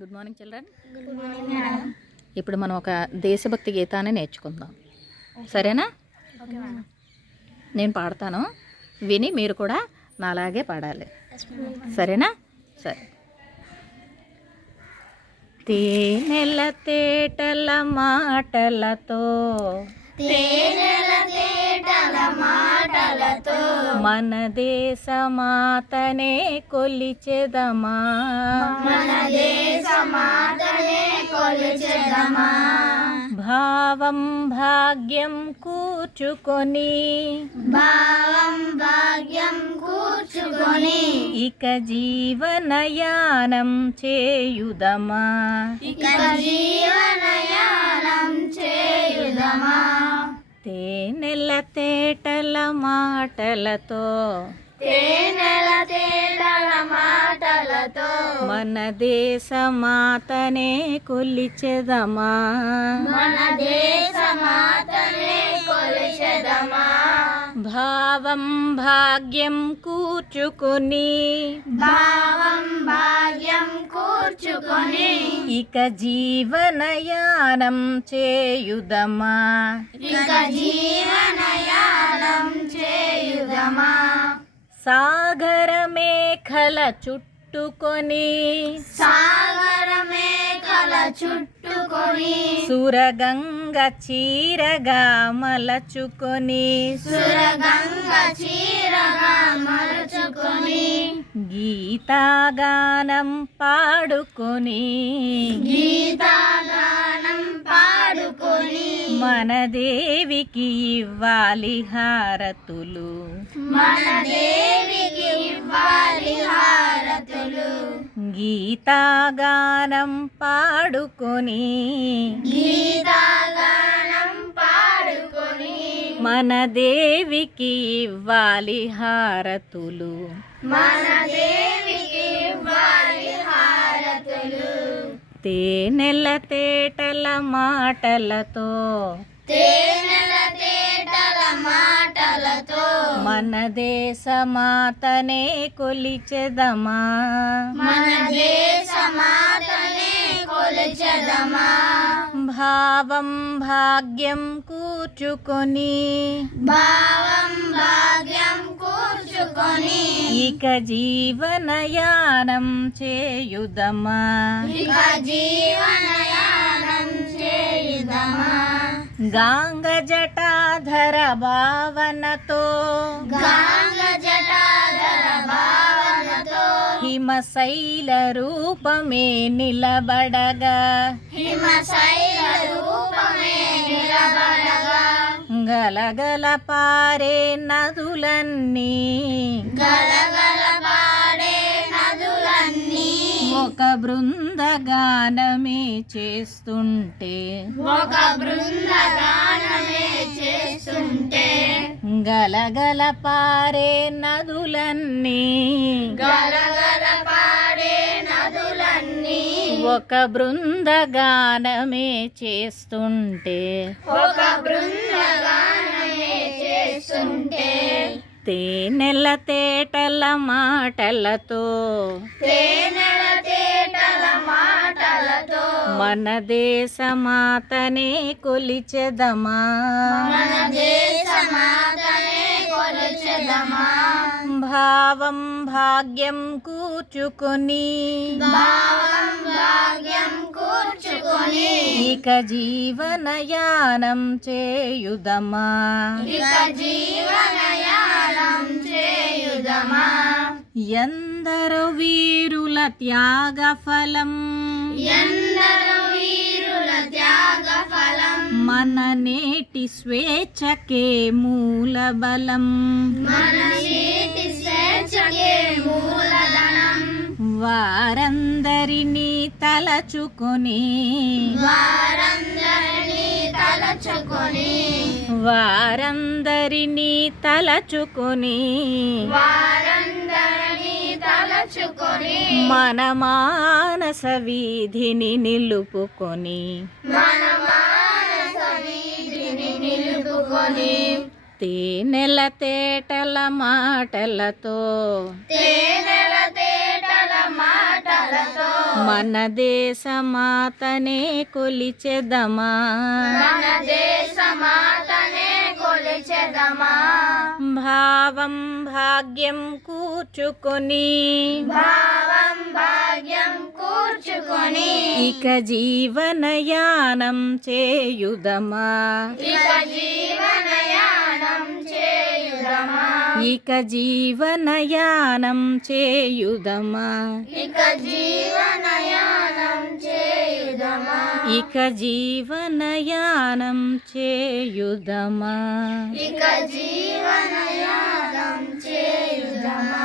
Good morning children. Good morning madam. ఇప్పుడు మనం ఒక దేశభక్తి గీతాన్ని నేర్చుకుందాం, సరేనా? Okay madam. నేను పాడతాను, విని మీరు కూడా నాలాగే పాడాలి, సరేనా? సరే. తేనెల తేటల మాటలతో మన దేశమాతనే కొలిచెదమా, భావం భాగ్యం కూర్చుకొని ఇక జీవనయానం చేయుదమా, తేనెల తేటల మాటలతో మన దేశమాతనే కొలిచెదమా, భావం భాగ్యం కూర్చుకొని ఇక జీవనయానం చేయుదమా, సాగర మేఖల చుట్టుకొని సురగంగ చీరగా మలచుకొని గీతాగానం పాడుకొని మన దేవికి ఇవ్వాలి హారతులు, గీతాగానం పాడుకొని మన దేవికి ఇవ్వాలి హారతులు, తేనెల తేటల మాటలతో మన దేశమాతనే కొలిచెదమా, భావం భాగ్యం కూర్చుకొని ఇక జీవనయానం చేయుదమా, గాంగ జటాధర భావనతో హిమశైల రూపమే నిలబడగా గలగల పారే నదులన్నీ ఒక బృందగానమే చేస్తుంటే గలగల పారే నదులన్నీ ఒక బృందగానమే చేస్తుంటే తేనెల తేటల మాటలతో మన దేశమాతనే కొలిచెదమా, భావం భాగ్యం కూర్చుకొని ఇక జీవనయానం చేయుదమా, ఎందరో వీరుల త్యాగ ఫలం మన నేటి స్వేచ్ఛకే మూల బలం, వారందరినీ తలచుకొని మన మానస వీధిని నిలుపుకొని తేనెల తేటల మాటలతో పాటలతో మన దేశమాతనే కొలిచెదమా మన దేశమాతనే కొలిచెదమా భావం భాగ్యం కూర్చుకొని భావం భాగ్యం కూర్చుకొని ఇక జీవనయానం చేయుదమా ఇక జీవనయానం చేయుదమా ఇక జీవనయానం చేయుదమా ఇక జీవనయానం చేయుదమా ఇక జీవనయానం చేయుదమా ఇక జీవనయానం చేయుదమా